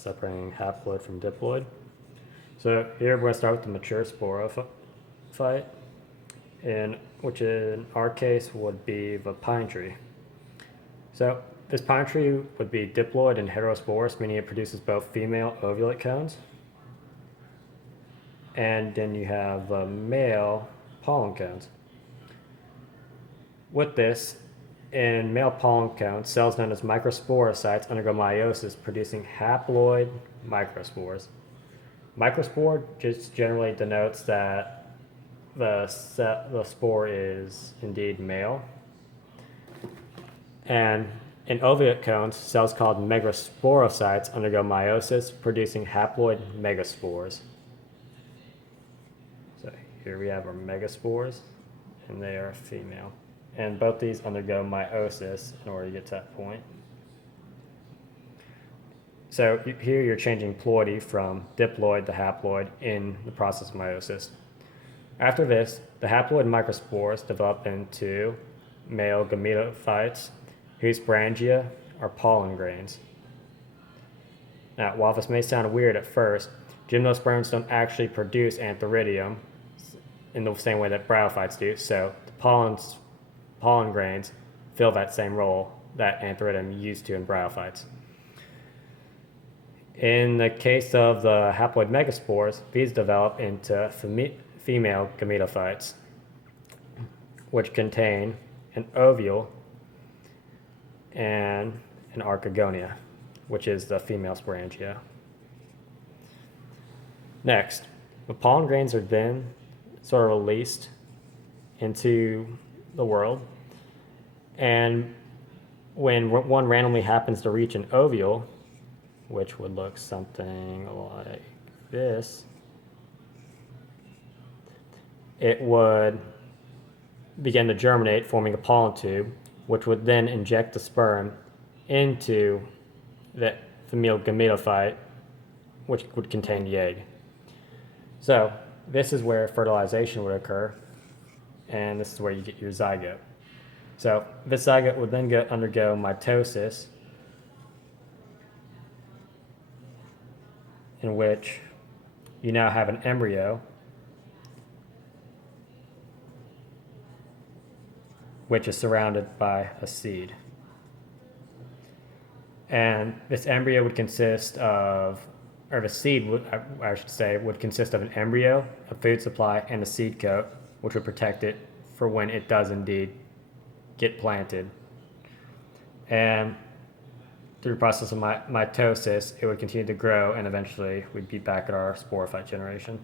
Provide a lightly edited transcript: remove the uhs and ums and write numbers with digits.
separating haploid from diploid. So here we're going to start with the mature sporophyte, which in our case would be the pine tree. So this pine tree would be diploid and heterosporous, meaning it produces both female ovulate cones. And then you have male pollen cones. With this, in male pollen cones, cells known as microsporocytes undergo meiosis, producing haploid microspores. Microspore just generally denotes that the spore is indeed male. And in ovulate cones, cells called megasporocytes undergo meiosis, producing haploid megaspores. So here we have our megaspores, and they are female. And both these undergo meiosis in order to get to that point. So here you're changing ploidy from diploid to haploid in the process of meiosis. After this, the haploid microspores develop into male gametophytes whose sporangia are pollen grains. Now, while this may sound weird at first, gymnosperms don't actually produce antheridium in the same way that bryophytes do, so the pollen grains fill that same role that antheridium used to in bryophytes. In the case of the haploid megaspores, these develop into female gametophytes, which contain an ovule and an archegonia, which is the female sporangia. Next, the pollen grains are then sort of released into the world, and when one randomly happens to reach an ovule, which would look something like this, it would begin to germinate, forming a pollen tube, which would then inject the sperm into the female gametophyte, which would contain the egg. So this is where fertilization would occur, and this is where you get your zygote. So this zygote would then undergo mitosis, in which you now have an embryo which is surrounded by a seed. And this embryo would consist of, or the seed, I should say, would consist of an embryo, a food supply, and a seed coat, which would protect it for when it does indeed get planted. And through the process of mitosis, it would continue to grow, and eventually we'd be back at our sporophyte generation.